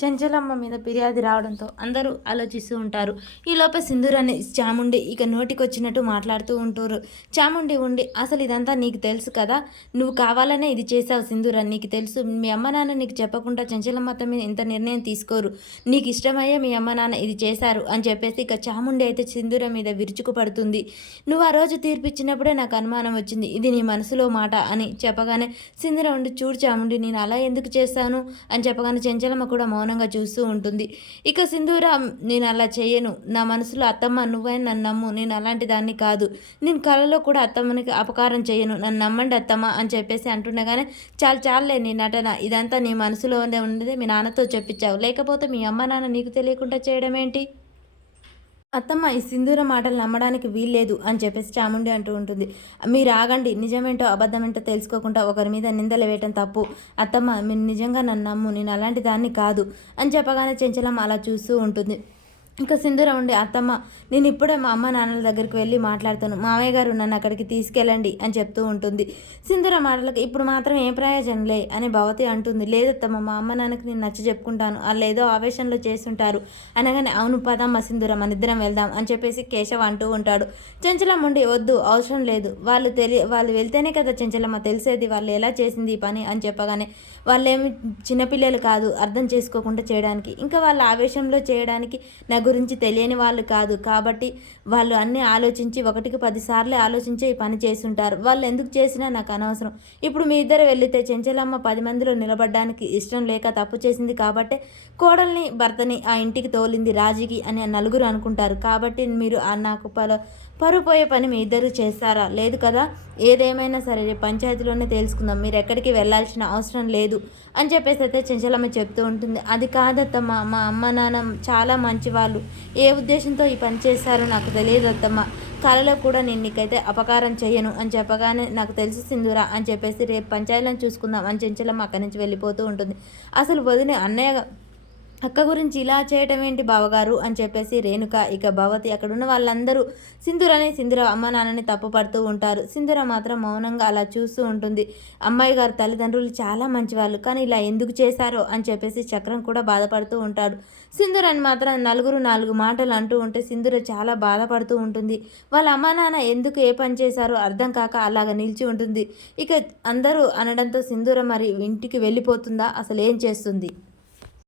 చెంచలమ్మ మీద ఫిర్యాదు రావడంతో అందరూ ఆలోచిస్తూ ఉంటారు. ఈలోపే సింధూర్ అనే చాముండి ఇక నోటికొచ్చినట్టు మాట్లాడుతూ ఉంటారు. చాముండి ఉండి అసలు ఇదంతా నీకు తెలుసు కదా, నువ్వు కావాలనే ఇది చేసావు సింధూర్ అని నీకు తెలుసు. మీ అమ్మ నాన్న నీకు చెప్పకుండా చెంచలమ్మ మీద ఇంత నిర్ణయం తీసుకోరు. నీకు ఇష్టమయ్యే మీ అమ్మ నాన్న ఇది చేశారు అని చెప్పేసి ఇక చాముండి అయితే సింధూర మీద విరుచుకు పడుతుంది. నువ్వు ఆ రోజు తీర్పిచ్చినప్పుడే నాకు అనుమానం వచ్చింది, ఇది నీ మనసులో మాట అని చెప్పగానే సింధూర ఉండి చూడు చాముండి నేను అలా ఎందుకు చేస్తాను అని చెప్పగానే చెంచలమ్మ కూడా మౌనంగా చూస్తూ ఉంటుంది. ఇక సింధూర నేను అలా చేయను, నా మనసులో అత్తమ్మ నువ్వే నన్ను నమ్ము, నేను అలాంటి దాన్ని కాదు, నేను కలలో కూడా అత్తమ్మనికి అపకారం చేయను, నన్ను నమ్మండి అత్తమ్మ అని చెప్పేసి అంటుండగానే చాలులే నీ నటన, ఇదంతా నీ మనసులోనే ఉన్నది మీ నాన్నతో చెప్పించావు, లేకపోతే మీ అమ్మ నాన్న నీకు తెలియకుండా చేయడం ఏంటి? అత్తమ్మ ఈ సింధూర మాటలు నమ్మడానికి వీల్లేదు అని చెప్పేసి చాముండి అంటూ ఉంటుంది. మీరు ఆగండి, నిజమేంటో అబద్ధమేంటో తెలుసుకోకుండా ఒకరి మీద నిందలు వేయటం తప్పు. అత్తమ్మ మీరు నిజంగా నన్ను నమ్ము, నేను అలాంటి దాన్ని కాదు అని చెప్పగానే చెంచలమ్మ అలా చూస్తూ ఉంటుంది. ఇంకా సింధూర ఉండి అత్తమ్మ నేను ఇప్పుడే మా అమ్మ నాన్నల దగ్గరికి వెళ్ళి మాట్లాడతాను, మామయ్య గారు నన్ను అక్కడికి తీసుకెళ్ళండి అని చెప్తూ ఉంటుంది. సింధూర మాటలకు ఇప్పుడు మాత్రం ఏ ప్రయోజనంలే అని భవతి అంటుంది. లేదత్తమ్మ మా అమ్మ నాన్నకి నేను నచ్చ చెప్పుకుంటాను, వాళ్ళు ఏదో ఆవేశంలో చేస్తుంటారు అనగానే అవును పదమ్మ సింధూర మన ఇద్దరం వెళ్దాం అని చెప్పేసి కేశవ అంటూ ఉంటాడు. చెంచలమ్మ ఉండి వద్దు అవసరం లేదు, వాళ్ళు వెళ్తేనే కదా చెంచలమ్మ తెలిసేది వాళ్ళు ఎలా చేసింది ఈ పని అని చెప్పగానే వాళ్ళేమి చిన్నపిల్లలు కాదు అర్థం చేసుకోకుండా చేయడానికి, ఇంకా వాళ్ళ ఆవేశంలో చేయడానికి నా గురించి తెలియని వాళ్ళు కాదు కాబట్టి వాళ్ళు అన్నీ ఆలోచించి 1కి 10 సార్లు ఆలోచించే ఈ పని చేస్తుంటారు, వాళ్ళు ఎందుకు చేసినా నాకు అనవసరం. ఇప్పుడు మీ ఇద్దరు వెళితే చెంచలమ్మ 10 మందిలో నిలబడడానికి ఇష్టం లేక తప్పు చేసింది కాబట్టి కోడల్ని భర్తని ఆ ఇంటికి తోలింది రాజీకి అని నలుగురు అనుకుంటారు, కాబట్టి మీరు నాకు పరువు పోయే పని మీ ఇద్దరు చేస్తారా? లేదు కదా, ఏదేమైనా సరే పంచాయతీలోనే తెలుసుకుందాం, మీరు ఎక్కడికి వెళ్ళాల్సిన అవసరం లేదు అని చెప్పేసి అయితే చెంచలమ్మ చెప్తూ ఉంటుంది. అది కాదత్తమ్మ, మా అమ్మ నాన్న చాలా మంచివాళ్ళు, ఏ ఉద్దేశంతో ఈ పని చేస్తారో నాకు తెలియదు అత్తమ్మ, కళలో కూడా నేను నీకైతే అపకారం చేయను అని చెప్పగానే నాకు తెలుసు సింధూర అని చెప్పేసి రేపు పంచాయతీలను చూసుకుందాం అని చెంచలమ్మ అక్కడి నుంచి వెళ్ళిపోతూ ఉంటుంది. అసలు వదిన అన్నయ్య అక్క గురించి ఇలా చేయటం ఏంటి బావగారు అని చెప్పేసి రేణుక ఇక భవతి అక్కడున్న వాళ్ళందరూ సింధూర అమ్మ నాన్నని తప్పు పడుతూ ఉంటారు. సింధూర మాత్రం మౌనంగా అలా చూస్తూ ఉంటుంది. అమ్మాయి గారు తల్లిదండ్రులు చాలా మంచివాళ్ళు, కానీ ఇలా ఎందుకు చేశారో అని చెప్పేసి చక్రం కూడా బాధపడుతూ ఉంటాడు. సింధూరని మాత్రం నలుగురు 4 మాటలు అంటూ ఉంటే సింధూర చాలా బాధపడుతూ ఉంటుంది. వాళ్ళ అమ్మ నాన్న ఎందుకు ఏ పని చేశారో అర్థం కాక అలాగ నిలిచి ఉంటుంది. ఇక అందరూ అనడంతో సింధూర మరి ఇంటికి వెళ్ళిపోతుందా, అసలు ఏం చేస్తుంది?